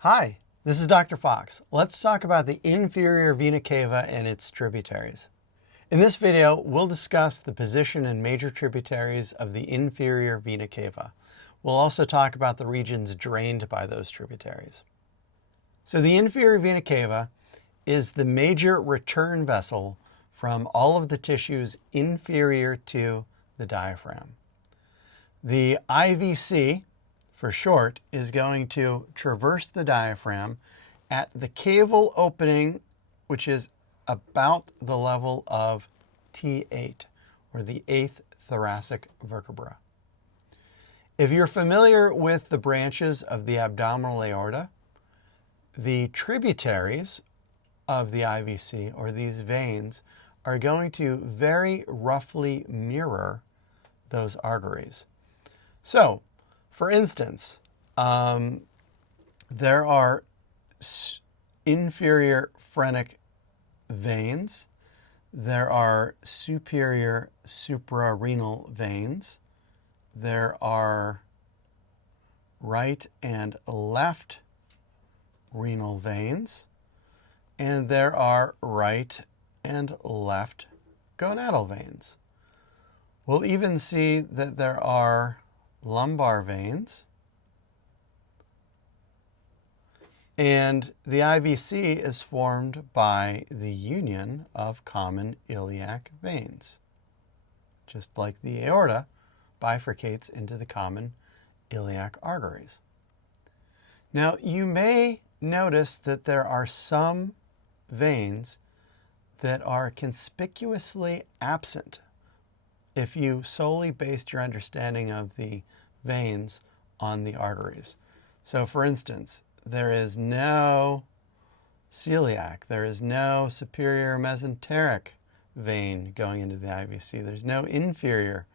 Hi, this is Dr. Fox. Let's talk about the inferior vena cava and its tributaries. In this video, we'll discuss the position and major tributaries of the inferior vena cava. We'll also talk about the regions drained by those tributaries. So the inferior vena cava is the major return vessel from all of the tissues inferior to the diaphragm. The IVC, for short, is going to traverse the diaphragm at the caval opening, which is about the level of T8, or the 8th thoracic vertebra. If you're familiar with the branches of the abdominal aorta, the tributaries of the IVC, or these veins, are going to very roughly mirror those arteries. So, for instance, there are inferior phrenic veins. There are superior suprarenal veins. There are right and left renal veins. And there are right and left gonadal veins. We'll even see that there are lumbar veins. And the IVC is formed by the union of common iliac veins, just like the aorta bifurcates into the common iliac arteries. Now, you may notice that there are some veins that are conspicuously absent if you solely based your understanding of the veins on the arteries. So, for instance, there is no celiac, there is no superior mesenteric vein going into the IVC, there's no inferior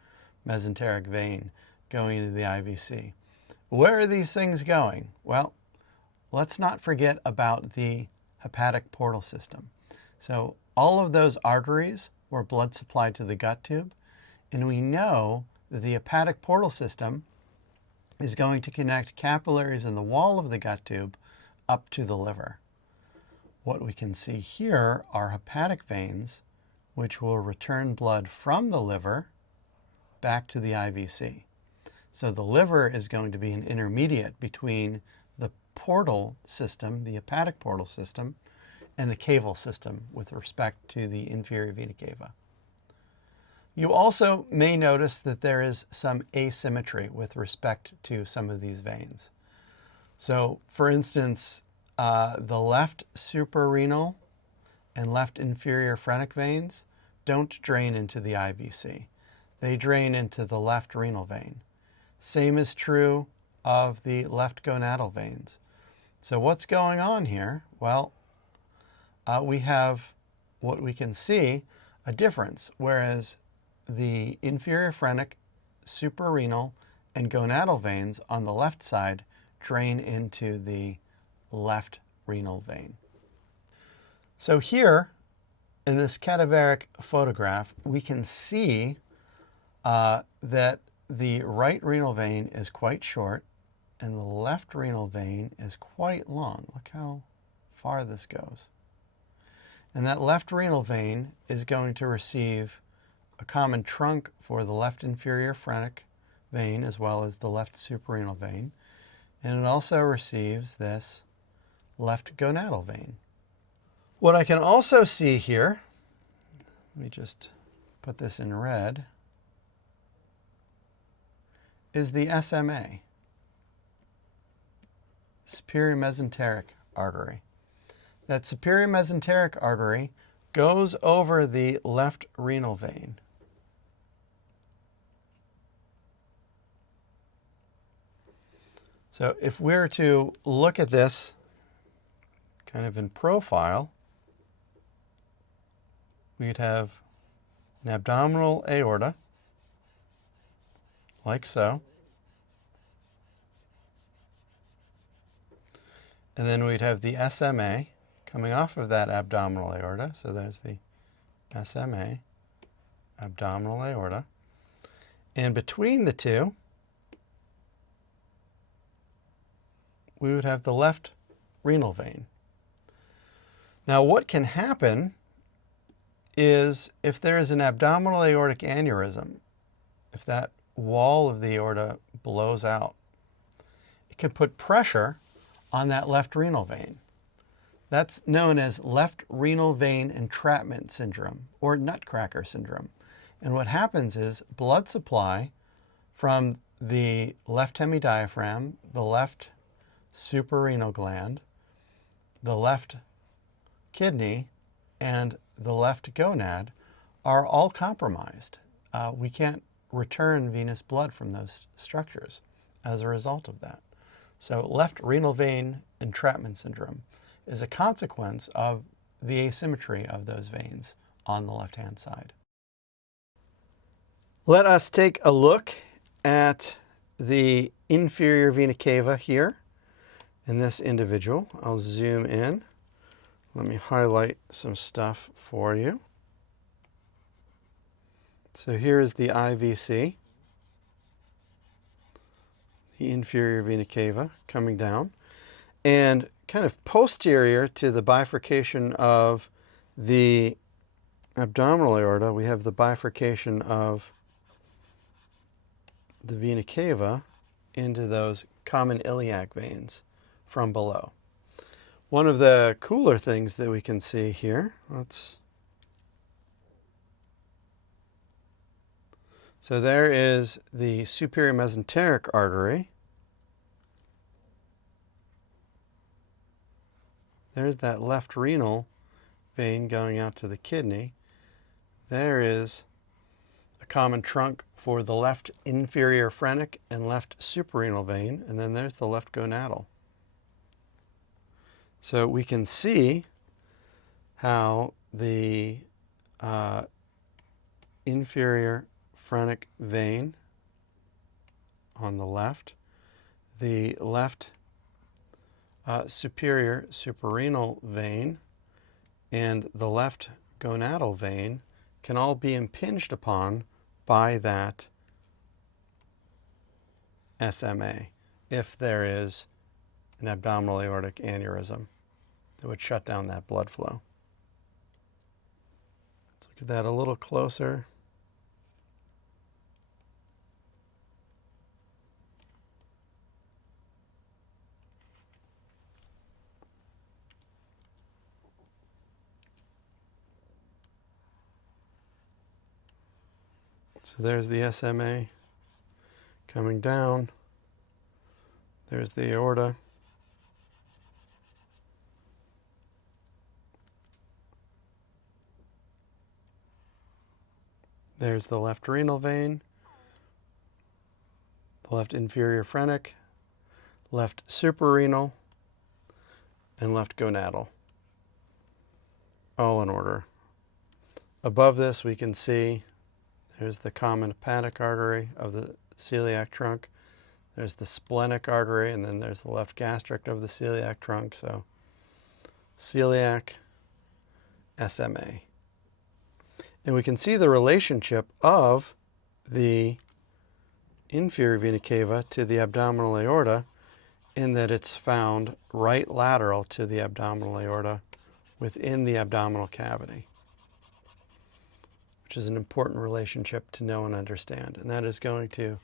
mesenteric vein going into the IVC. Where are these things going? Well, let's not forget about the hepatic portal system. So all of those arteries were blood supplied to the gut tube, and we know that the hepatic portal system is going to connect capillaries in the wall of the gut tube up to the liver. What we can see here are hepatic veins, which will return blood from the liver back to the IVC. So the liver is going to be an intermediate between the portal system, the hepatic portal system, and the caval system with respect to the inferior vena cava. You also may notice that there is some asymmetry with respect to some of these veins. So, for instance, the left suprarenal and left inferior phrenic veins don't drain into the IVC. They drain into the left renal vein. Same is true of the left gonadal veins. So what's going on here? Well, we have what we can see, a difference, whereas the inferior phrenic, suprarenal, and gonadal veins on the left side drain into the left renal vein. So here, in this cadaveric photograph, we can see that the right renal vein is quite short and the left renal vein is quite long. Look how far this goes. And that left renal vein is going to receive a common trunk for the left inferior phrenic vein as well as the left suprarenal vein. And it also receives this left gonadal vein. What I can also see here, let me just put this in red, is the SMA, superior mesenteric artery. That superior mesenteric artery goes over the left renal vein. So if we were to look at this kind of in profile, we'd have an abdominal aorta, like so. And then we'd have the SMA coming off of that abdominal aorta. So there's the SMA, abdominal aorta. And between the two, we would have the left renal vein. Now, what can happen is if there is an abdominal aortic aneurysm, if that wall of the aorta blows out, it can put pressure on that left renal vein. That's known as left renal vein entrapment syndrome or nutcracker syndrome. And what happens is blood supply from the left hemidiaphragm, the left suprarenal gland, the left kidney, and the left gonad are all compromised. We can't return venous blood from those structures as a result of that. So left renal vein entrapment syndrome is a consequence of the asymmetry of those veins on the left-hand side. Let us take a look at the inferior vena cava here in this individual. I'll zoom in. Let me highlight some stuff for you. So here is the IVC, the inferior vena cava coming down, and kind of posterior to the bifurcation of the abdominal aorta, we have the bifurcation of the vena cava into those common iliac veins from below. One of the cooler things that we can see here, so there is the superior mesenteric artery. There's that left renal vein going out to the kidney. There is a common trunk for the left inferior phrenic and left suprarenal vein, and then there's the left gonadal. So we can see how the inferior phrenic vein on the left, the left superior suprarenal vein, and the left gonadal vein can all be impinged upon by that SMA if there is an abdominal aortic aneurysm that would shut down that blood flow. Let's look at that a little closer. So there's the SMA coming down. There's the aorta. There's the left renal vein, the left inferior phrenic, left suprarenal, and left gonadal, all in order. Above this we can see there's the common hepatic artery of the celiac trunk. There's the splenic artery, and then there's the left gastric of the celiac trunk. So celiac, SMA. And we can see the relationship of the inferior vena cava to the abdominal aorta in that it's found right lateral to the abdominal aorta within the abdominal cavity, which is an important relationship to know and understand. And that is going to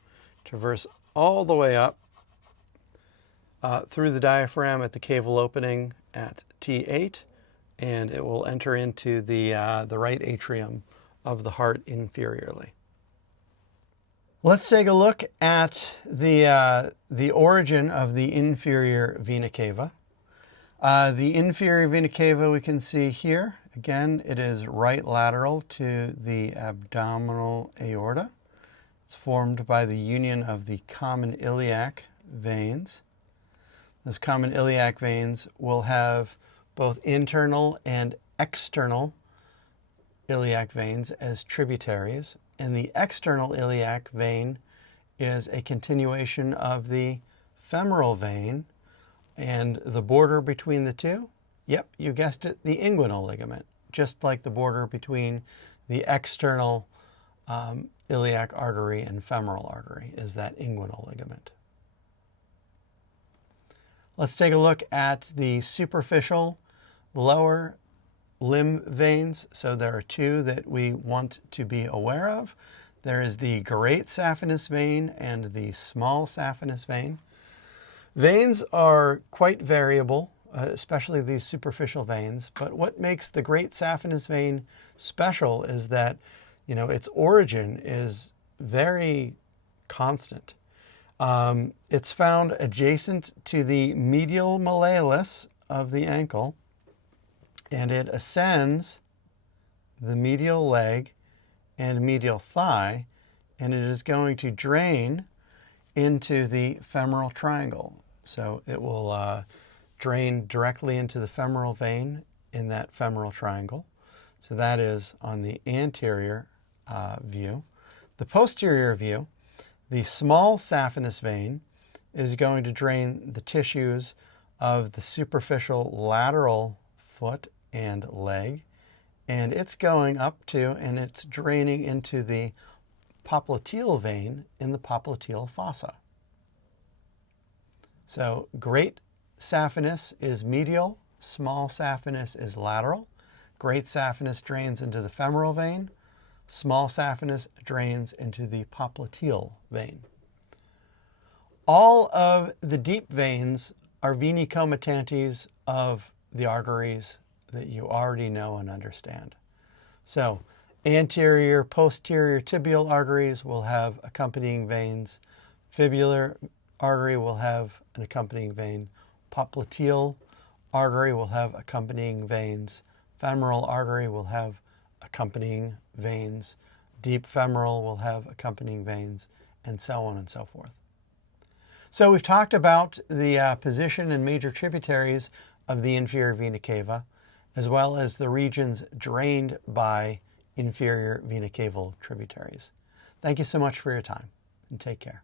traverse all the way up through the diaphragm at the caval opening at T8, and it will enter into the right atrium of the heart inferiorly. Let's take a look at the origin of the inferior vena cava. The inferior vena cava we can see here. Again, it is right lateral to the abdominal aorta. It's formed by the union of the common iliac veins. Those common iliac veins will have both internal and external iliac veins as tributaries. And the external iliac vein is a continuation of the femoral vein. And the border between the two, yep, you guessed it, the inguinal ligament, just like the border between the external iliac artery and femoral artery is that inguinal ligament. Let's take a look at the superficial lower limb veins. So there are two that we want to be aware of. There is the great saphenous vein and the small saphenous vein. Veins are quite variable, especially these superficial veins, but what makes the great saphenous vein special is that, its origin is very constant. It's found adjacent to the medial malleolus of the ankle, and it ascends the medial leg and medial thigh, and it is going to drain into the femoral triangle. So it will drain directly into the femoral vein in that femoral triangle. So that is on the anterior view. The posterior view, the small saphenous vein is going to drain the tissues of the superficial lateral foot and leg, and it's going up to and it's draining into the popliteal vein in the popliteal fossa. So great saphenous is medial, small saphenous is lateral. Great saphenous drains into the femoral vein. Small saphenous drains into the popliteal vein. All of the deep veins are veni comitantes of the arteries that you already know and understand. So anterior, posterior tibial arteries will have accompanying veins. Fibular artery will have an accompanying vein. Popliteal artery will have accompanying veins. Femoral artery will have accompanying veins. Deep femoral will have accompanying veins, and so on and so forth. So we've talked about the position and major tributaries of the inferior vena cava, as well as the regions drained by inferior vena caval tributaries. Thank you so much for your time, and take care.